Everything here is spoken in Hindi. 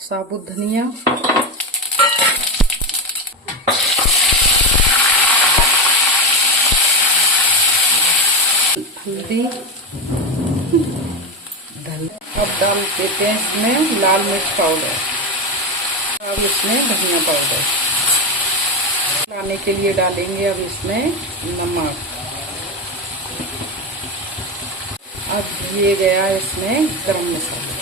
साबुत धनिया, हल्दी, अब डाल देते हैं इसमें लाल मिर्च पाउडर। अब इसमें धनिया पाउडर लाने के लिए डालेंगे। अब इसमें नमक। अब ये गया इसमें गरम मसाला।